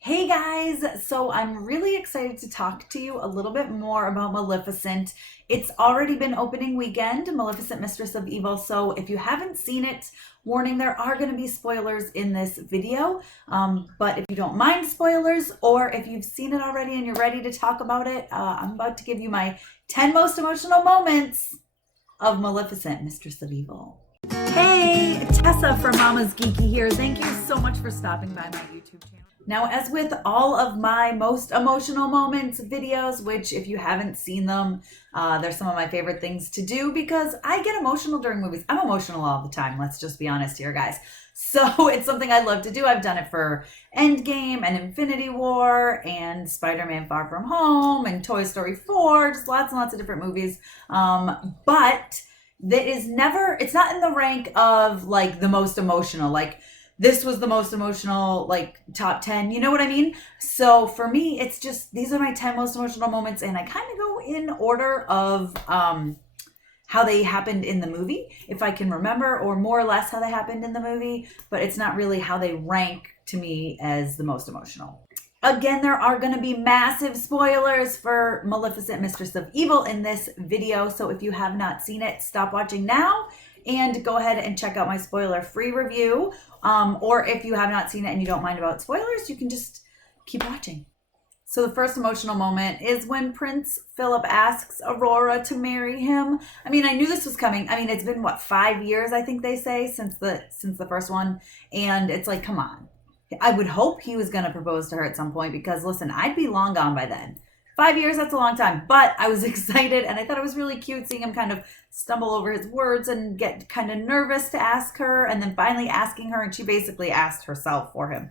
Hey guys, so I'm really excited to talk to you a little bit more about Maleficent. It's already been opening weekend, Maleficent, Mistress of Evil, so if you haven't seen it, warning, there are going to be spoilers in this video. But if you don't mind spoilers, or if you've seen it already and you're ready to talk about it, I'm about to give you my 10 most emotional moments of Maleficent, Mistress of Evil. Hey, Tessa from Mama's Geeky here. Thank you so much for stopping by my YouTube channel. Now, as with all of my most emotional moments videos, which if you haven't seen them, they're some of my favorite things to do because I get emotional during movies. I'm emotional all the time. Let's just be honest here, guys. So it's something I love to do. I've done it for Endgame and Infinity War and Spider-Man Far From Home and Toy Story 4, just lots and lots of different movies. But that is never, it's not in the rank of like the most emotional, like this was the most emotional, like top 10, you know what I mean? So for me, it's just, these are my 10 most emotional moments, and I kind of go in order of how they happened in the movie, if I can remember, or more or less how they happened in the movie, but it's not really how they rank to me as the most emotional. Again, there are going to be massive spoilers for Maleficent, Mistress of Evil in this video, so if you have not seen it, stop watching now and go ahead and check out my spoiler-free review. Or if you have not seen it and you don't mind about spoilers, you can just keep watching. So the first emotional moment is when Prince Phillip asks Aurora to marry him. I mean, I knew this was coming. I mean, it's been, what, 5 years, I think they say, since the first one. And it's like, come on. I would hope he was going to propose to her at some point because, listen, I'd be long gone by then. 5 years, that's a long time. But I was excited, and I thought it was really cute seeing him kind of stumble over his words and get kind of nervous to ask her, and then finally asking her, and she basically asked herself for him,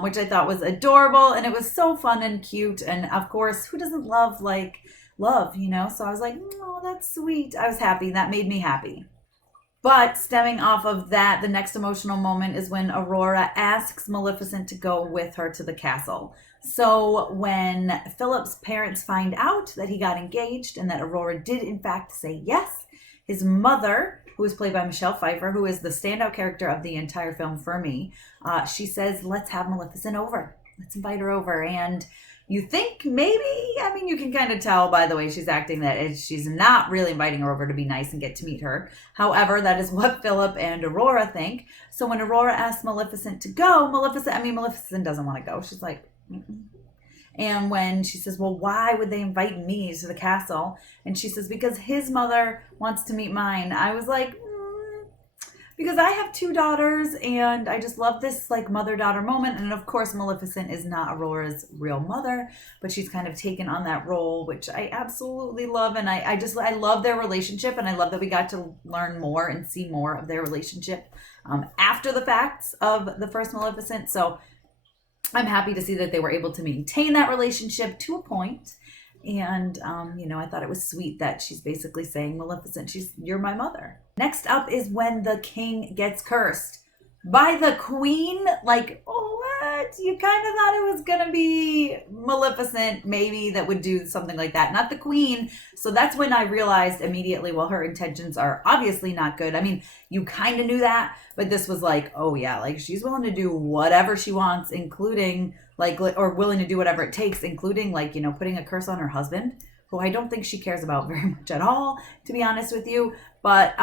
which I thought was adorable, and it was so fun and cute. And, of course, who doesn't love, love, you know? So I was like, oh, that's sweet. I was happy. That made me happy. But stemming off of that, the next emotional moment is when Aurora asks Maleficent to go with her to the castle. So when Philip's parents find out that he got engaged and that Aurora did in fact say yes, his mother, who is played by Michelle Pfeiffer, who is the standout character of the entire film for me, she says, let's have Maleficent over. Let's invite her over. And you think maybe, I mean, you can kind of tell by the way she's acting that she's not really inviting her over to be nice and get to meet her. However, that is what Philip and Aurora think. So when Aurora asks Maleficent to go, Maleficent doesn't want to go. She's like, mm-mm. And when she says, well, why would they invite me to the castle? And she says, because his mother wants to meet mine. I was like, because I have two daughters and I just love this like mother-daughter moment. And of course, Maleficent is not Aurora's real mother, but she's kind of taken on that role, which I absolutely love. And I love their relationship, and I love that we got to learn more and see more of their relationship after the facts of the first Maleficent. So I'm happy to see that they were able to maintain that relationship to a point. And, I thought it was sweet that she's basically saying, Maleficent, you're my mother. Next up is when the king gets cursed by the queen. Like, oh, what? You kind of thought it was going to be Maleficent, maybe, that would do something like that, not the queen. So that's when I realized immediately, well, her intentions are obviously not good. I mean, you kind of knew that, but this was like, oh, yeah, like she's willing to do whatever she wants, including or willing to do whatever it takes, including putting a curse on her husband, who I don't think she cares about very much at all, to be honest with you. But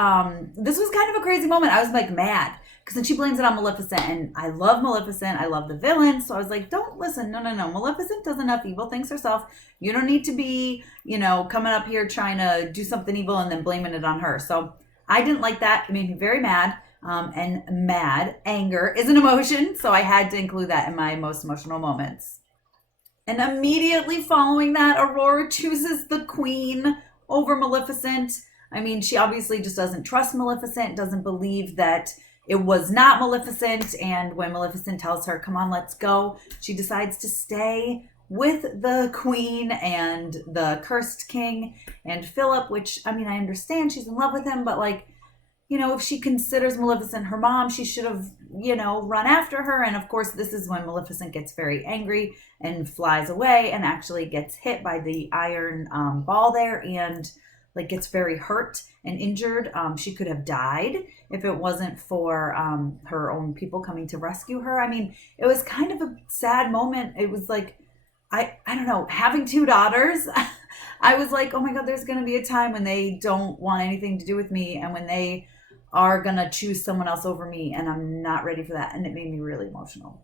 this was kind of a crazy moment. I was like mad because then she blames it on Maleficent, and I love Maleficent. I love the villain. So I was like, don't listen. No. Maleficent does enough evil things herself. You don't need to be, coming up here trying to do something evil and then blaming it on her. So I didn't like that. It made me very mad. And anger is an emotion, so I had to include that in my most emotional moments. And immediately following that, Aurora chooses the queen over Maleficent. I mean, she obviously just doesn't trust Maleficent, doesn't believe that it was not Maleficent, and when Maleficent tells her, come on, let's go, she decides to stay with the queen and the cursed king and Philip, which, I mean, I understand she's in love with him, but if she considers Maleficent her mom, she should have, run after her. And of course, this is when Maleficent gets very angry and flies away and actually gets hit by the iron ball there and like gets very hurt and injured. She could have died if it wasn't for her own people coming to rescue her. I mean, it was kind of a sad moment. It was like, I don't know, having two daughters, I was like, oh my God, there's going to be a time when they don't want anything to do with me and when they are going to choose someone else over me, and I'm not ready for that. And it made me really emotional.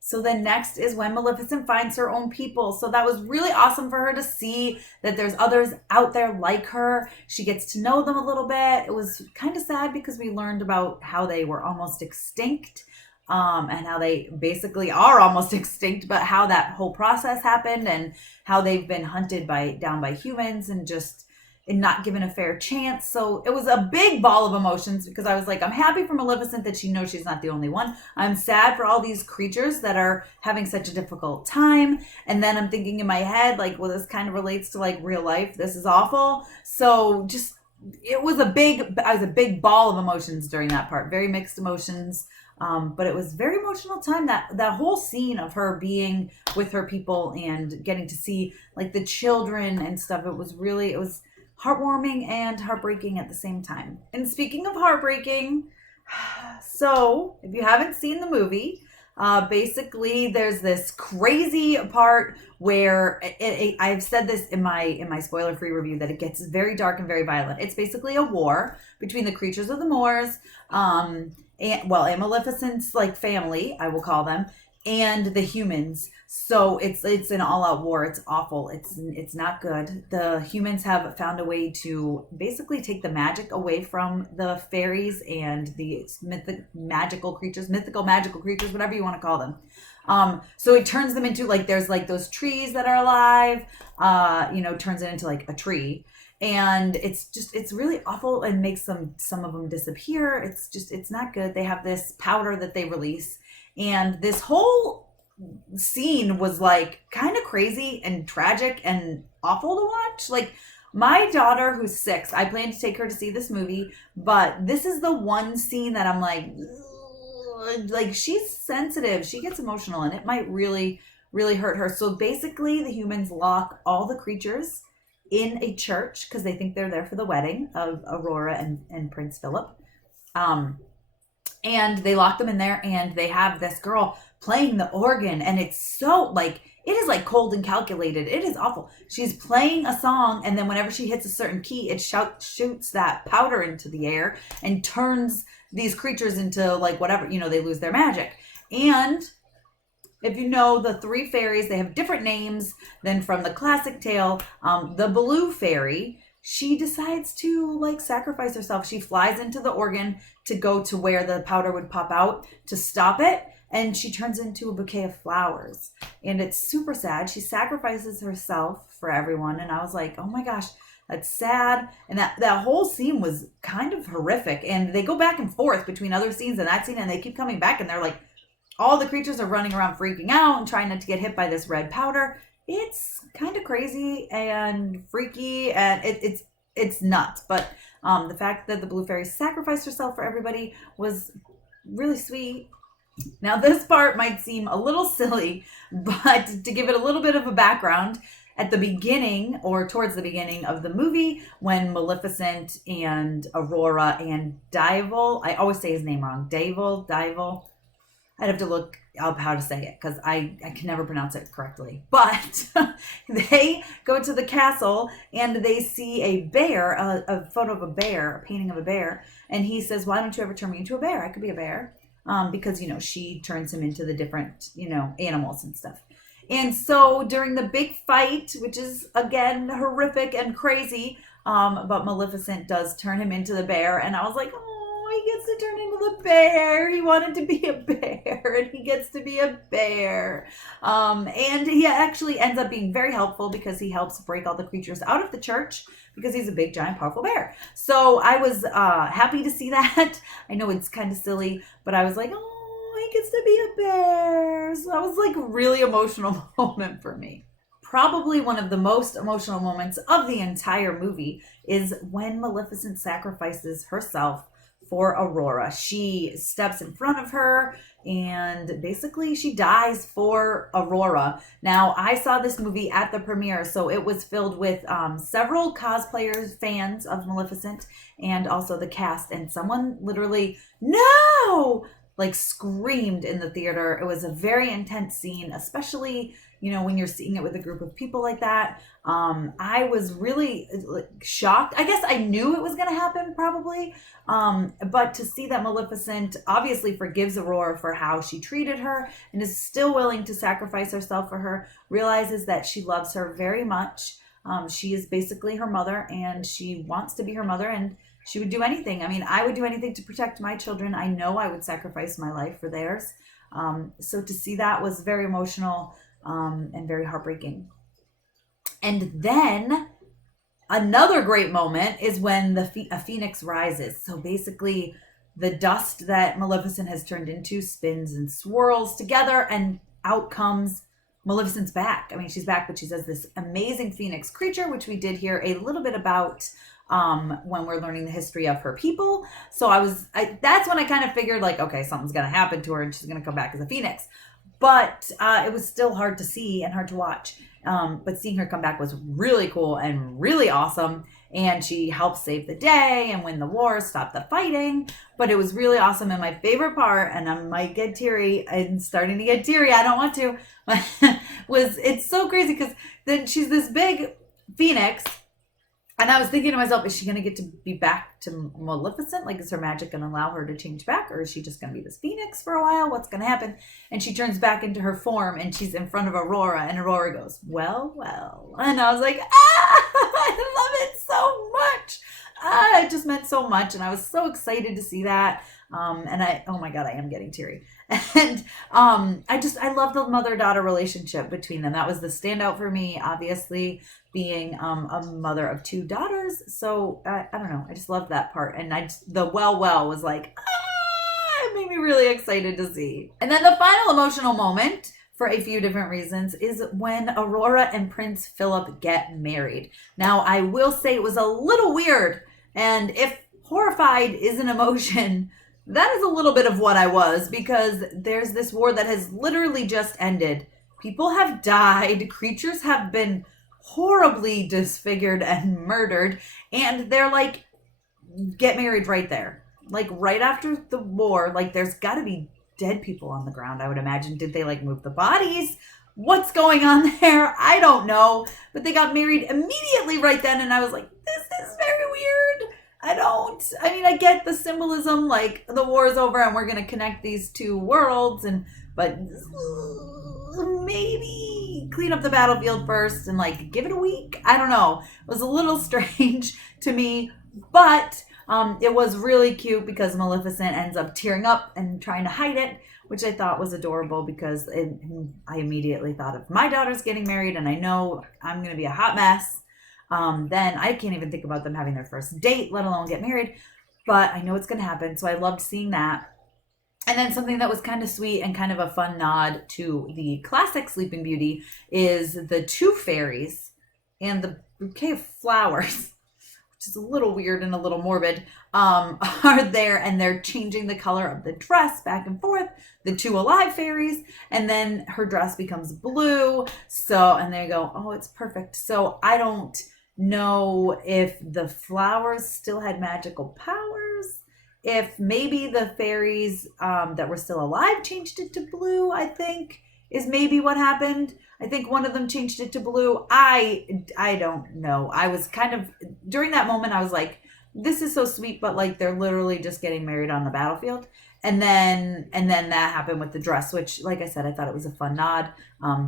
So then next is when Maleficent finds her own people. So that was really awesome for her to see that there's others out there like her. She gets to know them a little bit. It was kind of sad because we learned about how they were almost extinct, and how they basically are almost extinct, but how that whole process happened and how they've been hunted down by humans and just and not given a fair chance. So it was a big ball of emotions because I was like, I'm happy for Maleficent that she knows she's not the only one. I'm sad for all these creatures that are having such a difficult time. And then I'm thinking in my head, like, well, this kind of relates to like real life. This is awful. So just, I was a big ball of emotions during that part. Very mixed emotions. But it was very emotional time. That whole scene of her being with her people and getting to see like the children and stuff. It was heartwarming and heartbreaking at the same time. And speaking of heartbreaking, so if you haven't seen the movie, basically there's this crazy part where I've said this in my spoiler-free review that it gets very dark and very violent. It's basically a war between the creatures of the moors, and Maleficent's like family, I will call them, and the humans. So it's an all-out war. It's awful. It's not good. The humans have found a way to basically take the magic away from the fairies and the mythical magical creatures, whatever you want to call them. So it turns them into like, there's like those trees that are alive, turns it into like a tree. And it's really awful and makes some of them disappear. It's not good. They have this powder that they release. And this whole scene was like kind of crazy and tragic and awful to watch. Like my daughter who's 6, I plan to take her to see this movie, but this is the one scene that I'm like she's sensitive. She gets emotional and it might really, really hurt her. So basically the humans lock all the creatures in a church because they think they're there for the wedding of Aurora and Prince Phillip. And they lock them in there and they have this girl playing the organ, and it's so like, it is like cold and calculated. It is awful. She's playing a song, and then whenever she hits a certain key, it shoots that powder into the air and turns these creatures into like whatever, they lose their magic. And if you know the 3 fairies, they have different names than from the classic tale. The blue fairy, she decides to like sacrifice herself. She flies into the organ to go to where the powder would pop out to stop it. And she turns into a bouquet of flowers. And it's super sad. She sacrifices herself for everyone. And I was like, oh my gosh, that's sad. And that whole scene was kind of horrific. And they go back and forth between other scenes and that scene. And they keep coming back. And they're like, all the creatures are running around freaking out and trying not to get hit by this red powder. It's kind of crazy and freaky. And it's nuts. But the fact that the blue fairy sacrificed herself for everybody was really sweet. Now, this part might seem a little silly, but to give it a little bit of a background, at the beginning or towards the beginning of the movie, when Maleficent and Aurora and Diaval, I always say his name wrong, Diaval, I'd have to look up how to say it because I can never pronounce it correctly. But they go to the castle and they see a bear, a photo of a bear, a painting of a bear. And he says, why don't you ever turn me into a bear? I could be a bear. Because, she turns him into the different, animals and stuff. And so during the big fight, which is, again, horrific and crazy, but Maleficent does turn him into the bear. And I was like, oh, he gets to turn into the bear. He wanted to be a bear, and he gets to be a bear. And he actually ends up being very helpful because he helps break all the creatures out of the church because he's a big, giant, powerful bear. So I was happy to see that. I know it's kind of silly, but I was like, oh, he gets to be a bear. So that was like a really emotional moment for me. Probably one of the most emotional moments of the entire movie is when Maleficent sacrifices herself for Aurora. She steps in front of her and basically she dies for Aurora. Now, I saw this movie at the premiere, so it was filled with several cosplayers, fans of Maleficent, and also the cast. And someone literally, no! Like screamed in the theater. It was a very intense scene, especially, you know, when you're seeing it with a group of people like that. I was really shocked. I guess I knew it was going to happen probably. But to see that Maleficent obviously forgives Aurora for how she treated her and is still willing to sacrifice herself for her, realizes that she loves her very much. She is basically her mother and she wants to be her mother, and she would do anything. I mean, I would do anything to protect my children. I know I would sacrifice my life for theirs. So to see that was very emotional and very heartbreaking. And then another great moment is when a phoenix rises. So basically, the dust that Maleficent has turned into spins and swirls together, and out comes Maleficent's back. I mean, she's back, but she's as this amazing phoenix creature, which we did hear a little bit about when we're learning the history of her people. So that's when I kind of figured, like, okay, something's going to happen to her and she's going to come back as a phoenix. But it was still hard to see and hard to watch. But seeing her come back was really cool and really awesome. And she helped save the day and win the war, stop the fighting. But it was really awesome. And my favorite part, and I might get teary, I'm starting to get teary, I don't want to, it's so crazy because then she's this big phoenix. And I was thinking to myself, is she going to get to be back to Maleficent? Like, is her magic going to allow her to change back? Or is she just going to be this phoenix for a while? What's going to happen? And she turns back into her form and she's in front of Aurora. And Aurora goes, well, well. And I was like, I love it so much. It just meant so much. And I was so excited to see that. Oh my God, I am getting teary. And I love the mother-daughter relationship between them. That was the standout for me, obviously, being a mother of two daughters. So I don't know, I just loved that part. And the well was like, it made me really excited to see. And then the final emotional moment, for a few different reasons, is when Aurora and Prince Phillip get married. Now, I will say it was a little weird, and if horrified is an emotion, that is a little bit of what I was, because there's this war that has literally just ended. People have died, creatures have been horribly disfigured and murdered, and they're like, get married right there. Like, right after the war, like, there's got to be dead people on the ground, I would imagine. Did they, like, move the bodies? What's going on there? I don't know. But they got married immediately right then, and I was like, this is very weird. I get the symbolism, like, the war is over and we're going to connect these two worlds, but maybe clean up the battlefield first and, like, give it a week. I don't know. It was a little strange to me, but it was really cute because Maleficent ends up tearing up and trying to hide it, which I thought was adorable because I immediately thought of my daughters getting married, and I know I'm going to be a hot mess. Then I can't even think about them having their first date, let alone get married. But I know it's going to happen, so I loved seeing that. And then something that was kind of sweet and kind of a fun nod to the classic Sleeping Beauty is the two fairies and the bouquet of flowers, which is a little weird and a little morbid, are there, and they're changing the color of the dress back and forth, the two alive fairies, and then her dress becomes blue. So, and they go, oh, it's perfect. So I don't know if the flowers still had magical powers, if maybe the fairies that were still alive changed it to blue, I think is maybe what happened. I think one of them changed it to blue. I don't know. I was kind of, during that moment, I was like, this is so sweet, but like they're literally just getting married on the battlefield. And then that happened with the dress, which, like I said, I thought it was a fun nod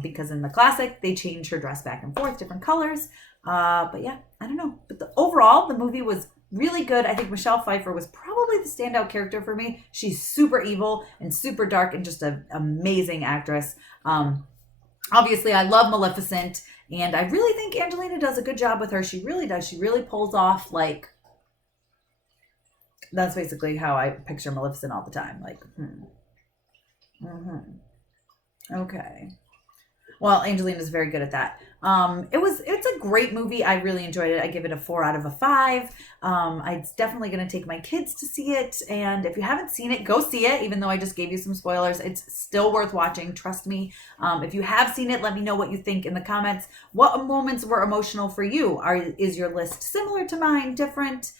because in the classic, they change her dress back and forth, different colors. But yeah, I don't know. But overall, the movie was really good. I think Michelle Pfeiffer was probably the standout character for me. She's super evil and super dark and just an amazing actress. Obviously, I love Maleficent, and I really think Angelina does a good job with her. She really does. She really pulls off, like, that's basically how I picture Maleficent all the time. Like, okay. Well, Angelina's very good at that. It's a great movie. I really enjoyed it. I give it a 4 out of 5. It's definitely going to take my kids to see it. And if you haven't seen it, go see it. Even though I just gave you some spoilers, it's still worth watching. Trust me. If you have seen it, let me know what you think in the comments. What moments were emotional for you? Is your list similar to mine? Different?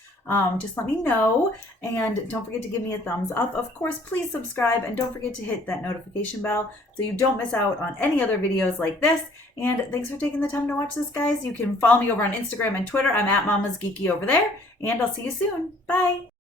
Just let me know, and don't forget to give me a thumbs up. Of course, please subscribe, and don't forget to hit that notification bell so you don't miss out on any other videos like this. And thanks for taking the time to watch this, guys. You can follow me over on Instagram and Twitter. I'm at Mama's Geeky over there, and I'll see you soon. Bye.